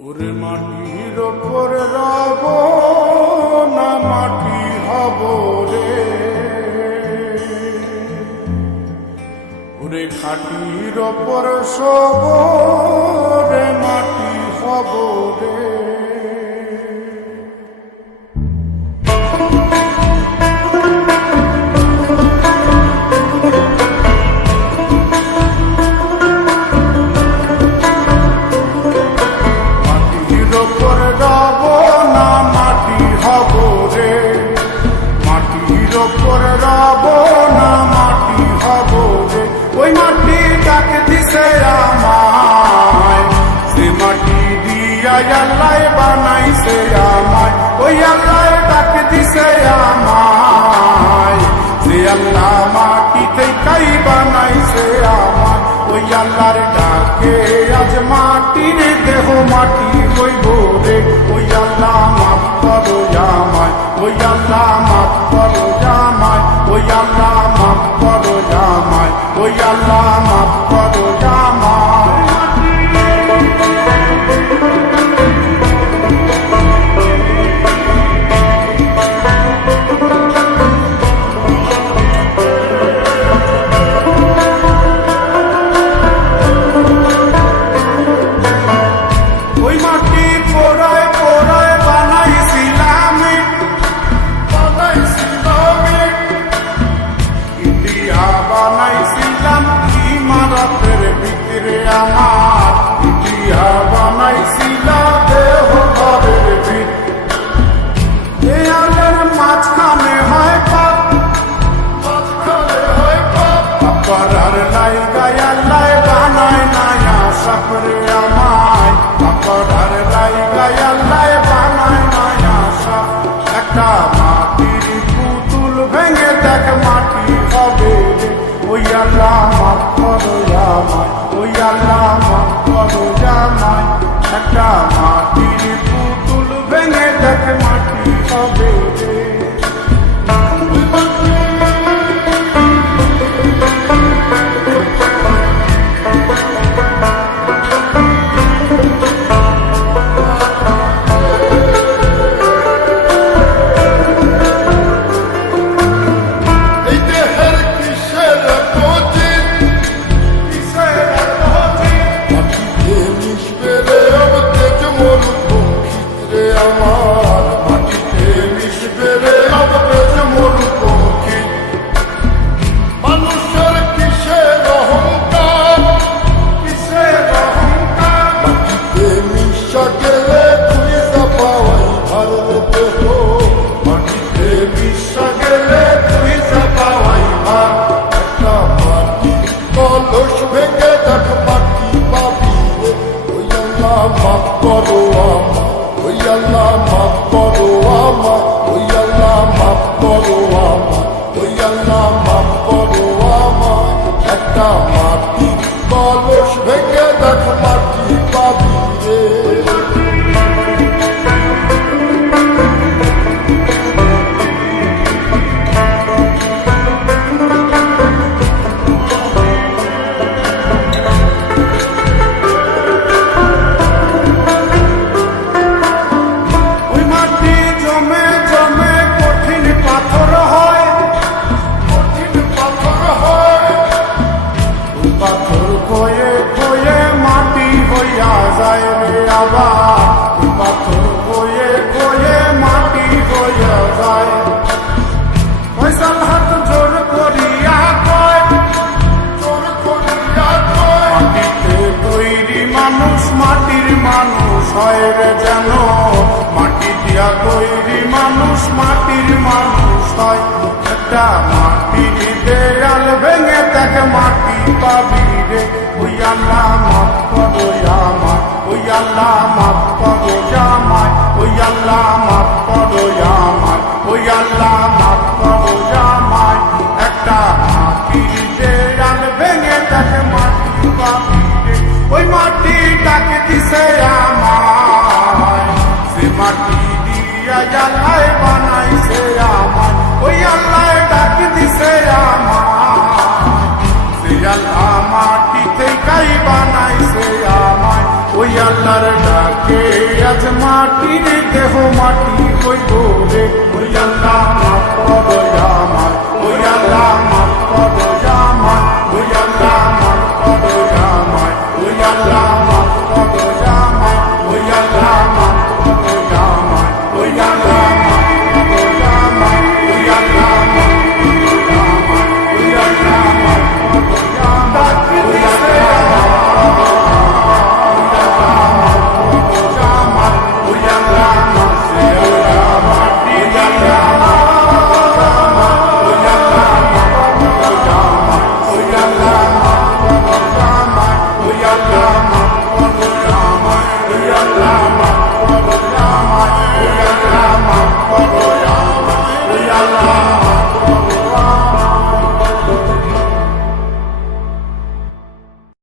ওরে মাটির ওপর রব না মাটি হব রে, ওরে খাটির ওপর সব রে মাটি হব রে। ওই মাটি ডাক দিছে আমায়, সে মাটি দিয়া আল্লাহ বানাইছে আমায়। ওই আল্লাহ ডাক দিছে আমায়, সে আল্লাহ মাটি থেকেই বানাইছে আমায়। ওই আল্লাহর ডাকে আজ মাটির দেহ মাটি হইব রে। ওই আল্লাহ মাফ করো আমায়, ওই আল্লাহ মাফ করো আমায়, ওই আল্লাহ মাফ করো আমায়, ওই আল্লাহ মাফ করো আমায়। ওই মাটি পোড়ায় পোড়ায় বানাইছিলাম ইন্ডিয়া, বানাইছিলাম ইমারতের ভিতরে আমার ইন্ডিয়া, বানাইছিলাম দেহ ঘরের ভিতরে। মাঝখানে হয় পাপ, মাঝখানে হয় পাপ, করার লাইগায় আল্লাহ বানায় নায়া সাপরে আমায়, করার লাইগায় আল্লাহ বানায় নায়া সাপ। একটা মাটির পুতুল ভেঙে দেখ মাটি হবে রে। ওই আল্লাহ মাফ করো আমায়, ওই আল্লাহ মাফ করো আমায়। একটা মাটির পুতুল ভেঙে দেখ মাটি হবে রে। মাফ করো আমায়, ওই আল্লাহ মাফ করো আমায়, ওই আল্লাহ মাফ করো আমায়, ওই আল্লাহ মাফ করো আমায়। একটা মাটি কলস ভেঙে দেখ মাটি পাবি রে। পাথর কয়ে কয়ে মাটি হইয়া যায় রে আবার, পাথর কয়ে কয়ে মাটি হইয়া যায়। ফয়সাল হাত জোর করিয়া কয়, জোর করিয়া কয়, মাটিতে তৈরি মানুষ মাটির মানুষ হয় রে যেন। মাটি দিয়া তৈরি মানুষ মাটির মানুষ হয়। একটা মাটির দেয়াল ভেঙে দেখ মাটি পাবি রে। ওই আল্লাহ মাফ করো আমায়, ওই আল্লাহ মাফ করো আমায়, ওই আল্লাহ মাফ করো আমায়, ওই আল্লাহ মাফ করো আমায়। একটা মাটির দেয়াল ভেঙে দেখ মাটি পাবি রে। ওই মাটি ডাক দিছে আমায়, সে মাটি দিয়া আল্লাহ বানাইছে আমায়। ওই আল্লাহ ডাক দিছে আমায়, সে আল্লাহ মাটি থেকেই বানাইছে আমায়। ওই আল্লাহর ডাকে মাটি হইব রে ওই আল্লাহ